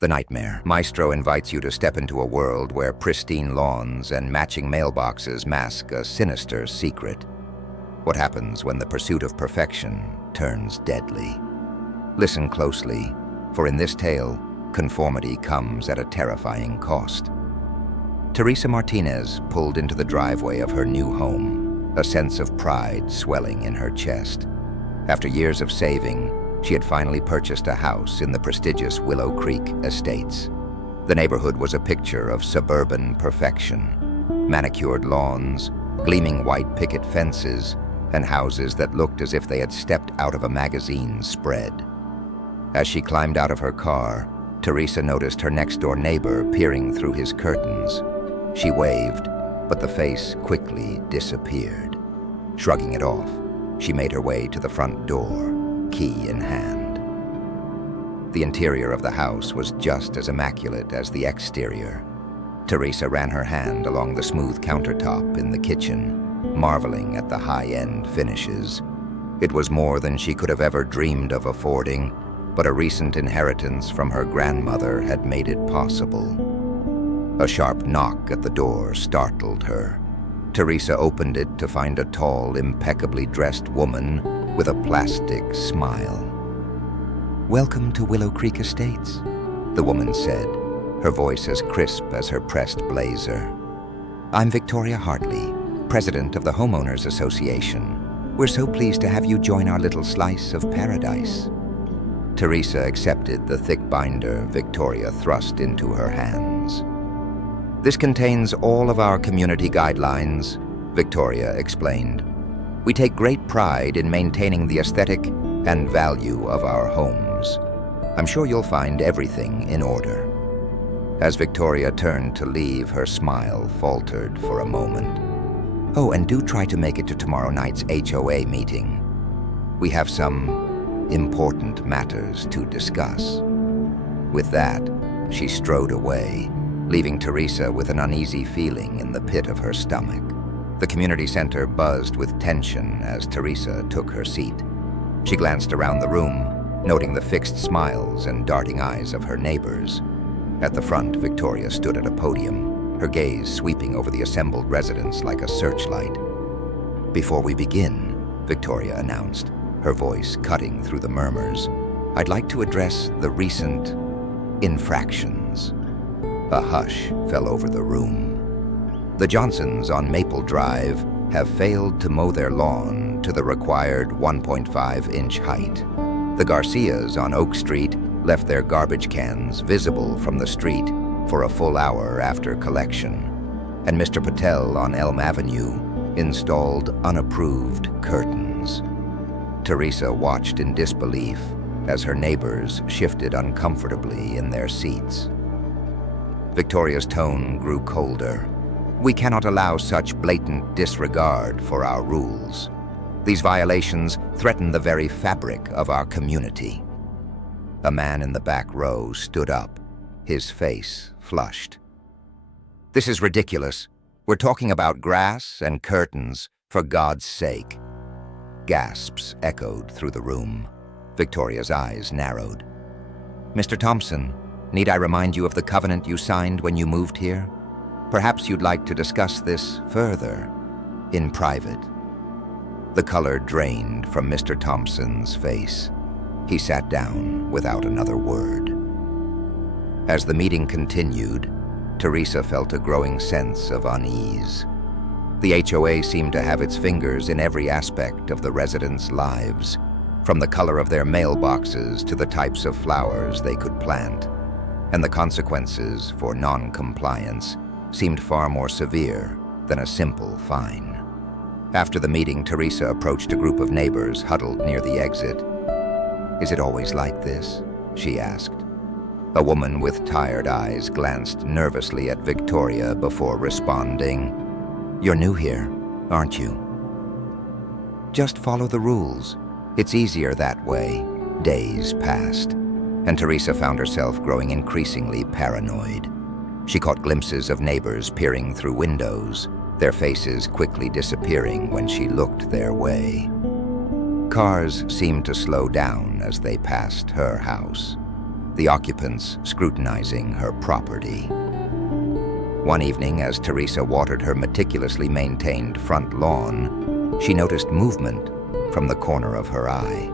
The nightmare. Maestro invites you to step into a world where pristine lawns and matching mailboxes mask a sinister secret. What happens when the pursuit of perfection turns deadly? Listen closely, for in this tale, conformity comes at a terrifying cost. Teresa Martinez pulled into the driveway of her new home, a sense of pride swelling in her chest. After years of saving, she had finally purchased a house in the prestigious Willow Creek Estates. The neighborhood was a picture of suburban perfection. Manicured lawns, gleaming white picket fences, and houses that looked as if they had stepped out of a magazine spread. As she climbed out of her car, Teresa noticed her next-door neighbor peering through his curtains. She waved, but the face quickly disappeared. Shrugging it off, she made her way to the front door, key in hand. The interior of the house was just as immaculate as the exterior. Teresa ran her hand along the smooth countertop in the kitchen, marveling at the high-end finishes. It was more than she could have ever dreamed of affording, but a recent inheritance from her grandmother had made it possible. A sharp knock at the door startled her. Teresa opened it to find a tall, impeccably dressed woman with a plastic smile. "Welcome to Willow Creek Estates," the woman said, her voice as crisp as her pressed blazer. "I'm Victoria Hartley, president of the Homeowners Association. We're so pleased to have you join our little slice of paradise." Teresa accepted the thick binder Victoria thrust into her hands. "This contains all of our community guidelines," Victoria explained. "We take great pride in maintaining the aesthetic and value of our homes. I'm sure you'll find everything in order." As Victoria turned to leave, her smile faltered for a moment. "Oh, and do try to make it to tomorrow night's HOA meeting. We have some important matters to discuss." With that, she strode away, leaving Teresa with an uneasy feeling in the pit of her stomach. The community center buzzed with tension as Teresa took her seat. She glanced around the room, noting the fixed smiles and darting eyes of her neighbors. At the front, Victoria stood at a podium, her gaze sweeping over the assembled residents like a searchlight. "Before we begin," Victoria announced, her voice cutting through the murmurs, "I'd like to address the recent infractions." A hush fell over the room. "The Johnsons on Maple Drive have failed to mow their lawn to the required 1.5-inch height. The Garcias on Oak Street left their garbage cans visible from the street for a full hour after collection. And Mr. Patel on Elm Avenue installed unapproved curtains." Teresa watched in disbelief as her neighbors shifted uncomfortably in their seats. Victoria's tone grew colder. "We cannot allow such blatant disregard for our rules. These violations threaten the very fabric of our community." A man in the back row stood up, his face flushed. "This is ridiculous. We're talking about grass and curtains, for God's sake." Gasps echoed through the room. Victoria's eyes narrowed. "Mr. Thompson, need I remind you of the covenant you signed when you moved here? Perhaps you'd like to discuss this further, in private." The color drained from Mr. Thompson's face. He sat down without another word. As the meeting continued, Teresa felt a growing sense of unease. The HOA seemed to have its fingers in every aspect of the residents' lives, from the color of their mailboxes to the types of flowers they could plant, and the consequences for non-compliance seemed far more severe than a simple fine. After the meeting, Teresa approached a group of neighbors huddled near the exit. "Is it always like this?" she asked. A woman with tired eyes glanced nervously at Victoria before responding, "You're new here, aren't you?" "Just follow the rules. It's easier that way." Days passed, and Teresa found herself growing increasingly paranoid. She caught glimpses of neighbors peering through windows, their faces quickly disappearing when she looked their way. Cars seemed to slow down as they passed her house. the occupants scrutinizing her property. One evening, as Teresa watered her meticulously maintained front lawn, she noticed movement from the corner of her eye.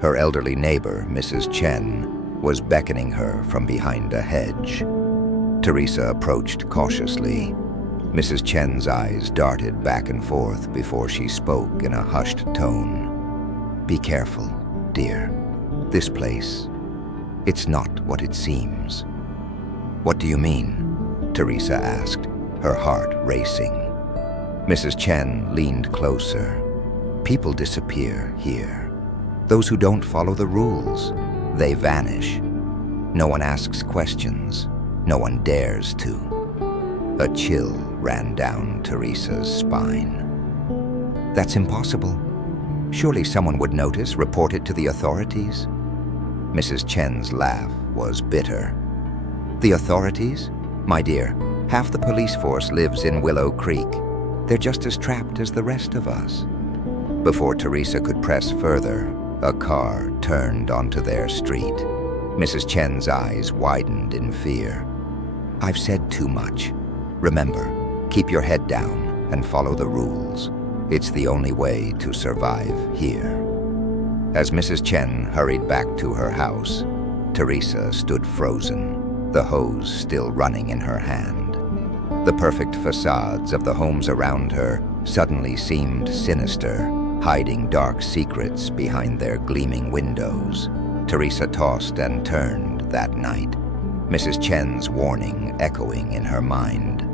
Her elderly neighbor, Mrs. Chen, was beckoning her from behind a hedge. Teresa approached cautiously. Mrs. Chen's eyes darted back and forth before she spoke in a hushed tone. "Be careful, dear. This place, it's not what it seems." "What do you mean?" Teresa asked, her heart racing. Mrs. Chen leaned closer. "People disappear here. Those who don't follow the rules, they vanish. No one asks questions. No one dares to." A chill ran down Teresa's spine. "That's impossible. Surely someone would notice, report it to the authorities." Mrs. Chen's laugh was bitter. "The authorities? My dear, half the police force lives in Willow Creek. They're just as trapped as the rest of us." Before Teresa could press further, a car turned onto their street. Mrs. Chen's eyes widened in fear. "I've said too much. Remember, keep your head down and follow the rules. It's the only way to survive here." As Mrs. Chen hurried back to her house, Teresa stood frozen, the hose still running in her hand. The perfect facades of the homes around her suddenly seemed sinister, hiding dark secrets behind their gleaming windows. Teresa tossed and turned that night, Mrs. Chen's warning echoing in her mind.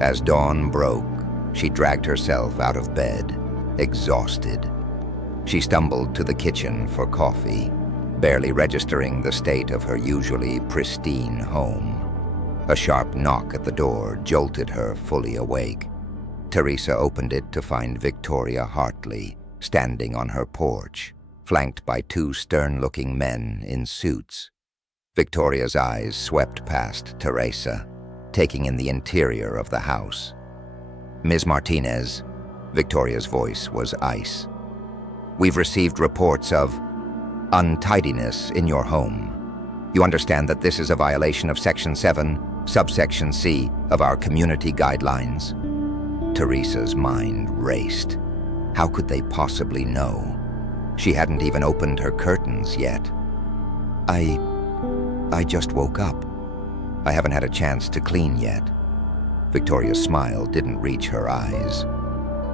As dawn broke, she dragged herself out of bed, exhausted. She stumbled to the kitchen for coffee, barely registering the state of her usually pristine home. A sharp knock at the door jolted her fully awake. Teresa opened it to find Victoria Hartley standing on her porch, flanked by two stern-looking men in suits. Victoria's eyes swept past Teresa, taking in the interior of the house. "Ms. Martinez," Victoria's voice was ice. "We've received reports of untidiness in your home. You understand that this is a violation of Section 7, Subsection C of our community guidelines?" Teresa's mind raced. How could they possibly know? She hadn't even opened her curtains yet. I just woke up. I haven't had a chance to clean yet." Victoria's smile didn't reach her eyes.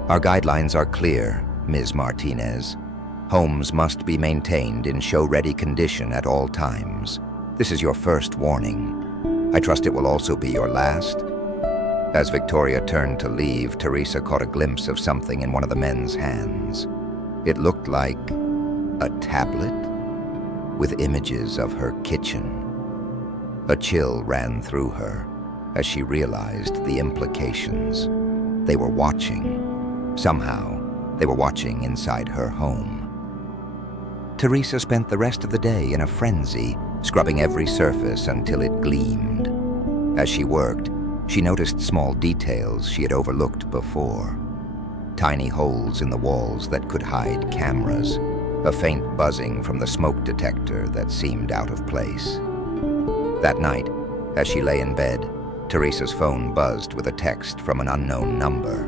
"Our guidelines are clear, Ms. Martinez. Homes must be maintained in show-ready condition at all times. This is your first warning. I trust it will also be your last." As Victoria turned to leave, Teresa caught a glimpse of something in one of the men's hands. It looked like a tablet with images of her kitchen. A chill ran through her as she realized the implications. They were watching. Somehow, they were watching inside her home. Teresa spent the rest of the day in a frenzy, scrubbing every surface until it gleamed. As she worked, she noticed small details she had overlooked before. Tiny holes in the walls that could hide cameras, a faint buzzing from the smoke detector that seemed out of place. That night, as she lay in bed, Teresa's phone buzzed with a text from an unknown number.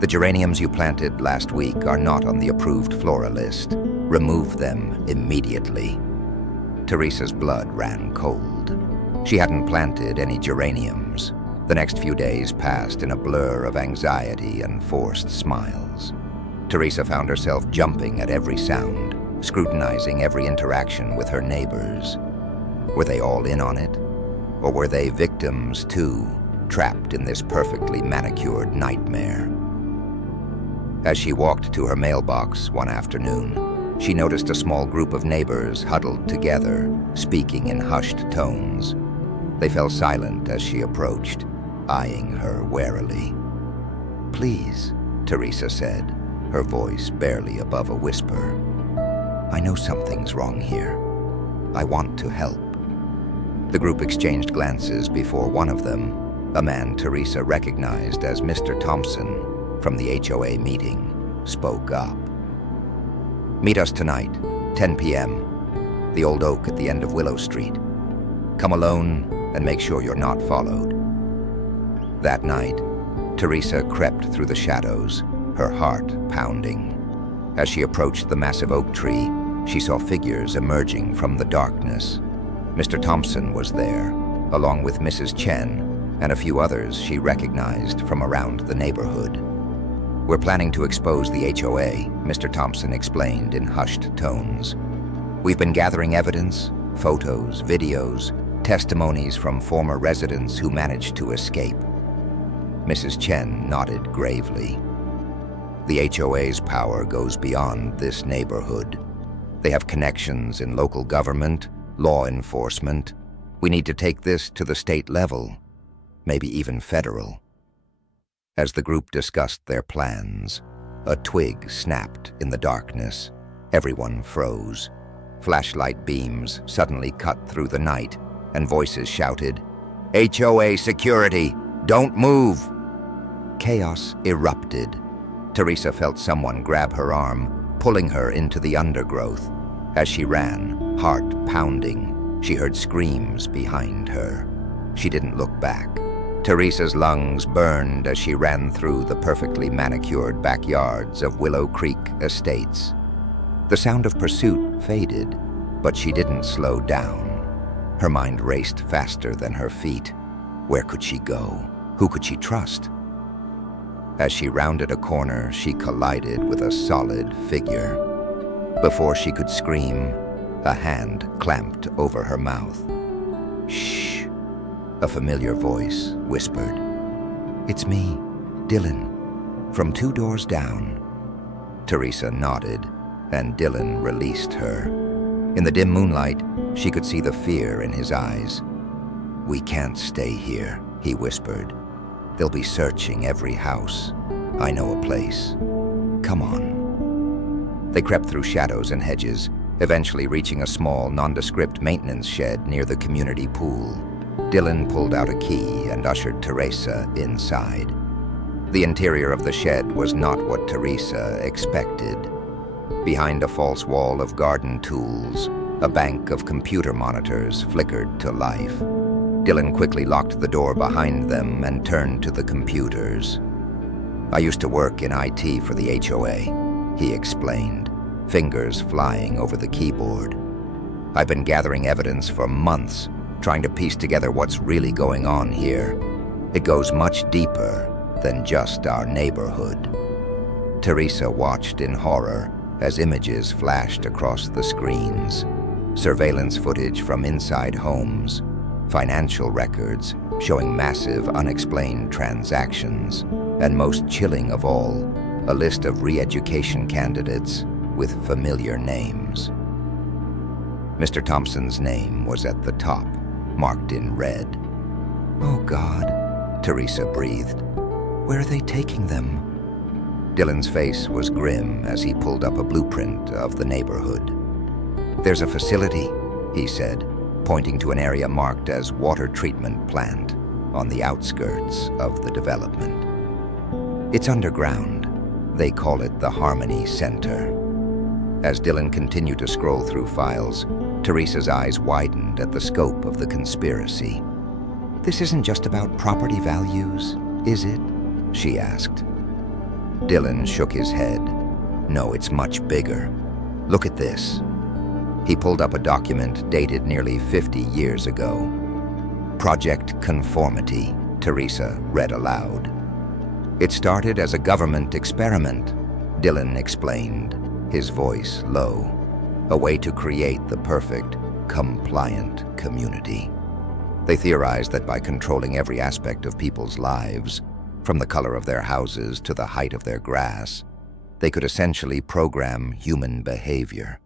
"The geraniums you planted last week are not on the approved flora list. Remove them immediately." Teresa's blood ran cold. She hadn't planted any geraniums. The next few days passed in a blur of anxiety and forced smiles. Teresa found herself jumping at every sound, scrutinizing every interaction with her neighbors. Were they all in on it? Or were they victims too, trapped in this perfectly manicured nightmare? As she walked to her mailbox one afternoon, she noticed a small group of neighbors huddled together, speaking in hushed tones. They fell silent as she approached, eyeing her warily. "Please," Teresa said, her voice barely above a whisper. "I know something's wrong here. I want to help." The group exchanged glances before one of them, a man Teresa recognized as Mr. Thompson from the HOA meeting, spoke up. "Meet us tonight, 10 p.m. the old oak at the end of Willow Street. Come alone and make sure you're not followed." That night, Teresa crept through the shadows, her heart pounding. As she approached the massive oak tree, she saw figures emerging from the darkness. Mr. Thompson was there, along with Mrs. Chen and a few others she recognized from around the neighborhood. "We're planning to expose the HOA," Mr. Thompson explained in hushed tones. "We've been gathering evidence, photos, videos, testimonies from former residents who managed to escape." Mrs. Chen nodded gravely. "The HOA's power goes beyond this neighborhood. They have connections in local government, law enforcement. We need to take this to the state level, maybe even federal." As the group discussed their plans, a twig snapped in the darkness. Everyone froze. Flashlight beams suddenly cut through the night, and voices shouted, "HOA security, don't move!" Chaos erupted. Teresa felt someone grab her arm, pulling her into the undergrowth. As she ran, heart pounding, she heard screams behind her. She didn't look back. Teresa's lungs burned as she ran through the perfectly manicured backyards of Willow Creek Estates. The sound of pursuit faded, but she didn't slow down. Her mind raced faster than her feet. Where could she go? Who could she trust? As she rounded a corner, she collided with a solid figure. Before she could scream, a hand clamped over her mouth. "Shh," a familiar voice whispered. "It's me, Dylan, from 2 doors down." Teresa nodded, and Dylan released her. In the dim moonlight, she could see the fear in his eyes. "We can't stay here," he whispered. "They'll be searching every house. I know a place. Come on." They crept through shadows and hedges, eventually reaching a small, nondescript maintenance shed near the community pool. Dylan pulled out a key and ushered Teresa inside. The interior of the shed was not what Teresa expected. Behind a false wall of garden tools, a bank of computer monitors flickered to life. Dylan quickly locked the door behind them and turned to the computers. "I used to work in IT for the HOA," he explained, fingers flying over the keyboard. "I've been gathering evidence for months, trying to piece together what's really going on here. It goes much deeper than just our neighborhood." Teresa watched in horror as images flashed across the screens. Surveillance footage from inside homes, financial records showing massive unexplained transactions, and most chilling of all, a list of re-education candidates with familiar names. Mr. Thompson's name was at the top, marked in red. "Oh God," Teresa breathed. "Where are they taking them?" Dylan's face was grim as he pulled up a blueprint of the neighborhood. "There's a facility," he said, pointing to an area marked as water treatment plant on the outskirts of the development. "It's underground. They call it the Harmony Center." As Dylan continued to scroll through files, Teresa's eyes widened at the scope of the conspiracy. "This isn't just about property values, is it?" she asked. Dylan shook his head. "No, it's much bigger. Look at this." He pulled up a document dated nearly 50 years ago. "Project Conformity," Teresa read aloud. "It started as a government experiment," Dylan explained, his voice low. "A way to create the perfect, compliant community. They theorized that by controlling every aspect of people's lives, from the color of their houses to the height of their grass, they could essentially program human behavior."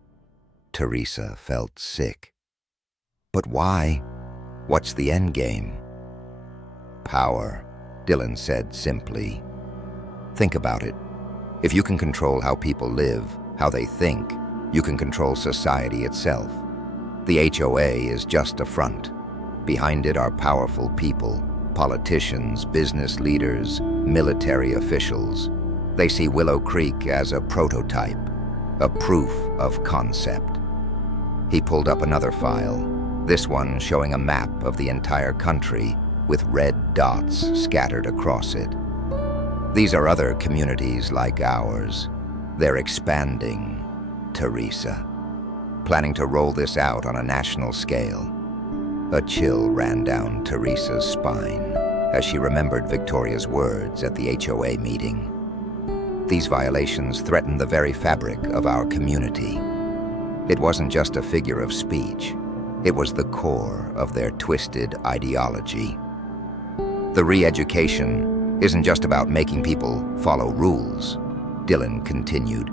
Teresa felt sick. "But why? What's the end game?" "Power," Dylan said simply. "Think about it. If you can control how people live, how they think, you can control society itself. The HOA is just a front. Behind it are powerful people, politicians, business leaders, military officials. They see Willow Creek as a prototype, a proof of concept." He pulled up another file, this one showing a map of the entire country with red dots scattered across it. These are other communities like ours. They're expanding, Teresa. Planning to roll this out on a national scale. A chill ran down Teresa's spine as she remembered Victoria's words at the HOA meeting. These violations threaten the very fabric of our community. It wasn't just a figure of speech. It was the core of their twisted ideology. The re-education isn't just about making people follow rules, Dylan continued.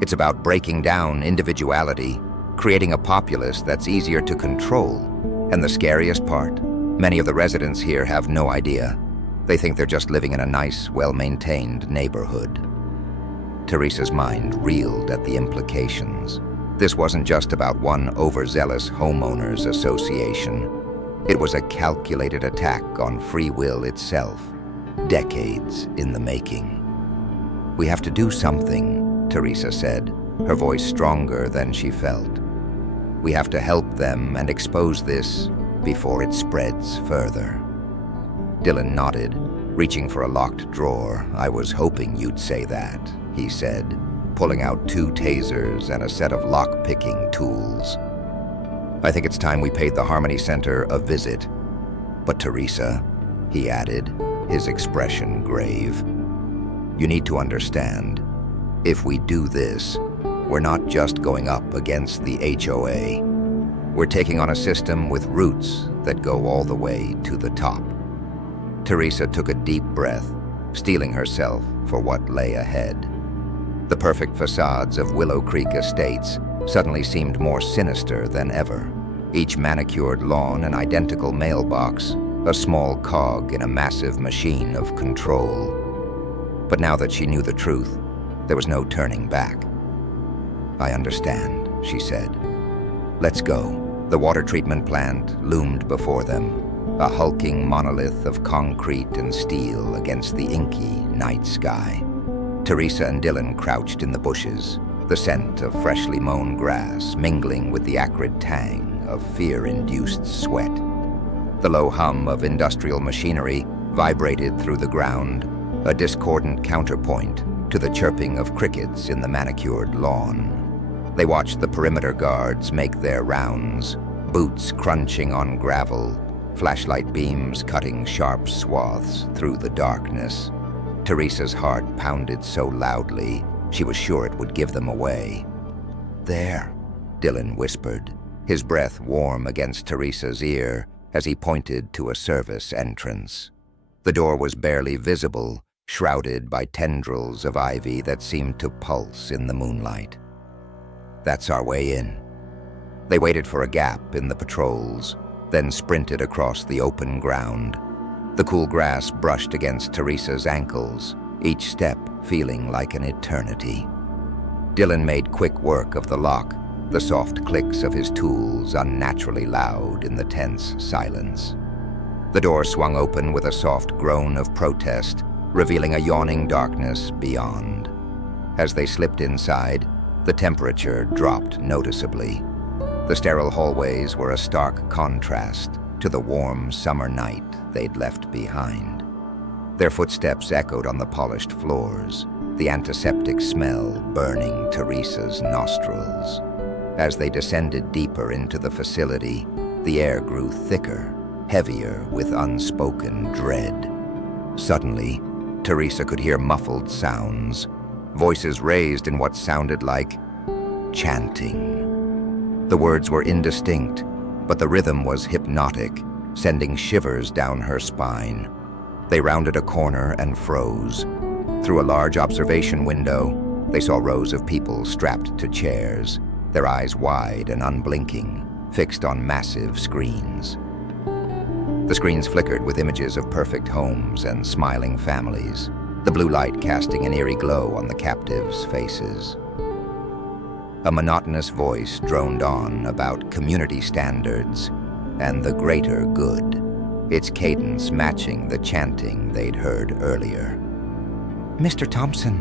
It's about breaking down individuality, creating a populace that's easier to control. And the scariest part, many of the residents here have no idea. They think they're just living in a nice, well-maintained neighborhood. Teresa's mind reeled at the implications. This wasn't just about one overzealous homeowners association. It was a calculated attack on free will itself, decades in the making. "We have to do something," Teresa said, her voice stronger than she felt. "We have to help them and expose this before it spreads further." Dylan nodded, reaching for a locked drawer. "I was hoping you'd say that," he said, pulling out 2 tasers and a set of lock-picking tools. "I think it's time we paid the Harmony Center a visit. But Teresa," he added, his expression grave, "you need to understand, if we do this, we're not just going up against the HOA. We're taking on a system with roots that go all the way to the top." Teresa took a deep breath, steeling herself for what lay ahead. The perfect facades of Willow Creek Estates suddenly seemed more sinister than ever. Each manicured lawn an identical mailbox, a small cog in a massive machine of control. But now that she knew the truth, there was no turning back. "I understand," she said. "Let's go." The water treatment plant loomed before them, a hulking monolith of concrete and steel against the inky night sky. Teresa and Dylan crouched in the bushes, the scent of freshly mown grass mingling with the acrid tang of fear-induced sweat. The low hum of industrial machinery vibrated through the ground, a discordant counterpoint to the chirping of crickets in the manicured lawn. They watched the perimeter guards make their rounds, boots crunching on gravel, flashlight beams cutting sharp swaths through the darkness. Teresa's heart pounded so loudly, she was sure it would give them away. "There," Dylan whispered, his breath warm against Teresa's ear as he pointed to a service entrance. The door was barely visible, shrouded by tendrils of ivy that seemed to pulse in the moonlight. "That's our way in." They waited for a gap in the patrols, then sprinted across the open ground. The cool grass brushed against Teresa's ankles, each step feeling like an eternity. Dylan made quick work of the lock, the soft clicks of his tools unnaturally loud in the tense silence. The door swung open with a soft groan of protest, revealing a yawning darkness beyond. As they slipped inside, the temperature dropped noticeably. The sterile hallways were a stark contrast to the warm summer night they'd left behind. Their footsteps echoed on the polished floors, the antiseptic smell burning Teresa's nostrils. As they descended deeper into the facility, the air grew thicker, heavier with unspoken dread. Suddenly, Teresa could hear muffled sounds, voices raised in what sounded like chanting. The words were indistinct, but the rhythm was hypnotic, sending shivers down her spine. They rounded a corner and froze. Through a large observation window, they saw rows of people strapped to chairs, their eyes wide and unblinking, fixed on massive screens. The screens flickered with images of perfect homes and smiling families, the blue light casting an eerie glow on the captives' faces. A monotonous voice droned on about community standards and the greater good, its cadence matching the chanting they'd heard earlier. "Mr. Thompson,"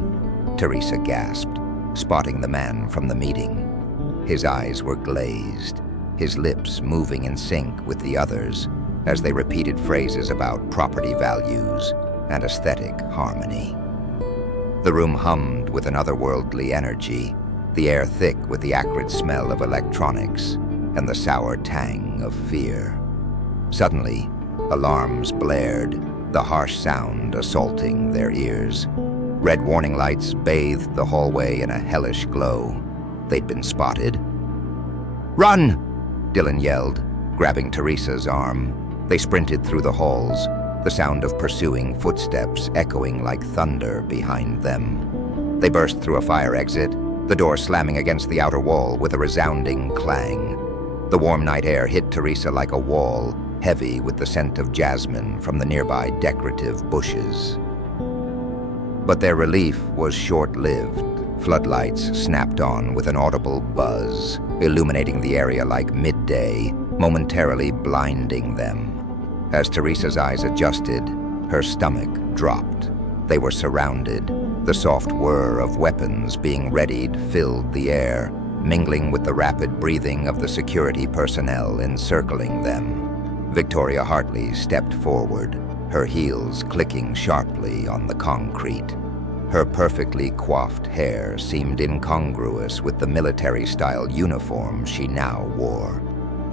Teresa gasped, spotting the man from the meeting. His eyes were glazed, his lips moving in sync with the others as they repeated phrases about property values and aesthetic harmony. The room hummed with an otherworldly energy, the air thick with the acrid smell of electronics and the sour tang of fear. Suddenly, alarms blared, the harsh sound assaulting their ears. Red warning lights bathed the hallway in a hellish glow. They'd been spotted. "Run!" Dylan yelled, grabbing Teresa's arm. They sprinted through the halls, the sound of pursuing footsteps echoing like thunder behind them. They burst through a fire exit, the door slamming against the outer wall with a resounding clang. The warm night air hit Teresa like a wall, heavy with the scent of jasmine from the nearby decorative bushes. But their relief was short-lived. Floodlights snapped on with an audible buzz, illuminating the area like midday, momentarily blinding them. As Teresa's eyes adjusted, her stomach dropped. They were surrounded. The soft whir of weapons being readied filled the air, mingling with the rapid breathing of the security personnel encircling them. Victoria Hartley stepped forward, her heels clicking sharply on the concrete. Her perfectly coiffed hair seemed incongruous with the military-style uniform she now wore,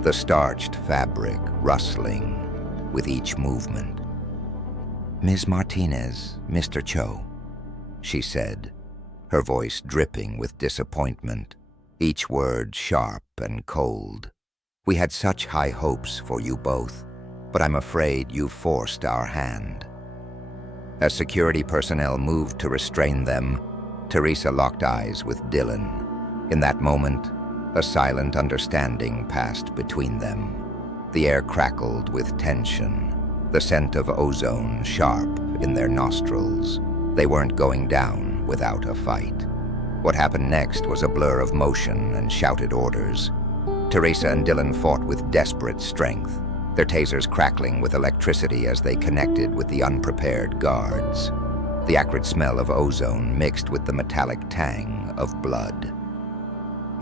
the starched fabric rustling with each movement. "Ms. Martinez, Mr. Cho," she said, her voice dripping with disappointment, each word sharp and cold. "We had such high hopes for you both, but I'm afraid you forced our hand." As security personnel moved to restrain them, Teresa locked eyes with Dylan. In that moment, a silent understanding passed between them. The air crackled with tension, the scent of ozone sharp in their nostrils. They weren't going down without a fight. What happened next was a blur of motion and shouted orders. Teresa and Dylan fought with desperate strength, their tasers crackling with electricity as they connected with the unprepared guards. The acrid smell of ozone mixed with the metallic tang of blood.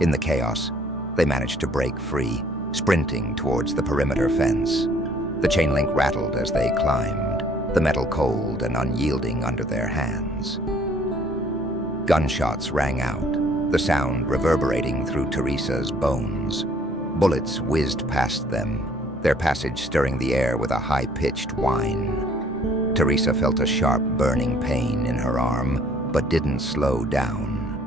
In the chaos, they managed to break free, sprinting towards the perimeter fence. The chain link rattled as they climbed, the metal cold and unyielding under their hands. Gunshots rang out, the sound reverberating through Teresa's bones. Bullets whizzed past them, their passage stirring the air with a high-pitched whine. Teresa felt a sharp, burning pain in her arm, but didn't slow down.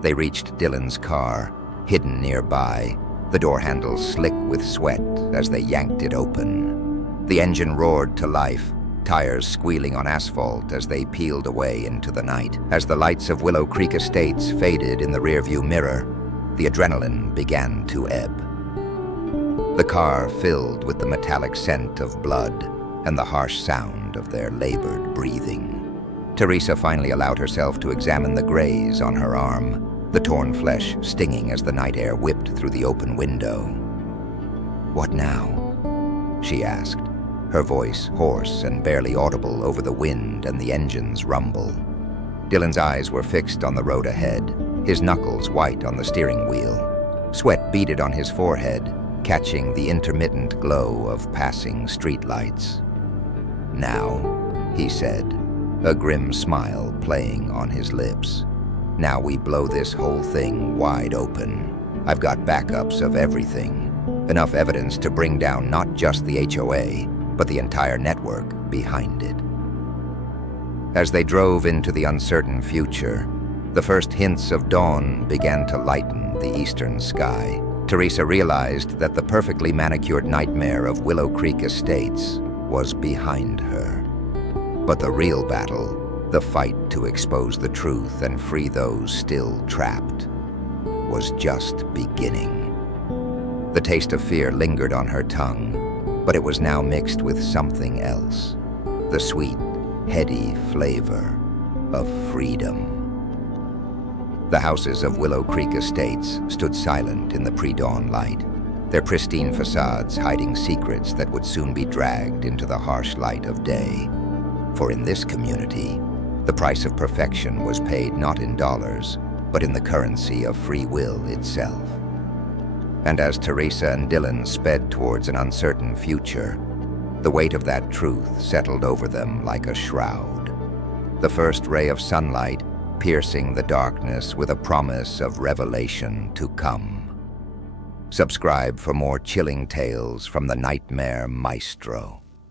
They reached Dylan's car, hidden nearby, the door handle slick with sweat as they yanked it open. The engine roared to life, tires squealing on asphalt as they peeled away into the night. As the lights of Willow Creek Estates faded in the rearview mirror, the adrenaline began to ebb. The car filled with the metallic scent of blood and the harsh sound of their labored breathing. Teresa finally allowed herself to examine the graze on her arm, the torn flesh stinging as the night air whipped through the open window. "What now?" she asked, her voice hoarse and barely audible over the wind and the engine's rumble. Dylan's eyes were fixed on the road ahead, his knuckles white on the steering wheel. Sweat beaded on his forehead, catching the intermittent glow of passing streetlights. "Now," he said, a grim smile playing on his lips. "Now we blow this whole thing wide open. I've got backups of everything, enough evidence to bring down not just the HOA, but the entire network behind it." As they drove into the uncertain future, the first hints of dawn began to lighten the eastern sky. Teresa realized that the perfectly manicured nightmare of Willow Creek Estates was behind her. But the real battle, the fight to expose the truth and free those still trapped, was just beginning. The taste of fear lingered on her tongue, but it was now mixed with something else, the sweet, heady flavor of freedom. The houses of Willow Creek Estates stood silent in the pre-dawn light, their pristine facades hiding secrets that would soon be dragged into the harsh light of day. For in this community, the price of perfection was paid not in dollars, but in the currency of free will itself. And as Teresa and Dylan sped towards an uncertain future, the weight of that truth settled over them like a shroud. The first ray of sunlight piercing the darkness with a promise of revelation to come. Subscribe for more chilling tales from the Nightmare Maestro.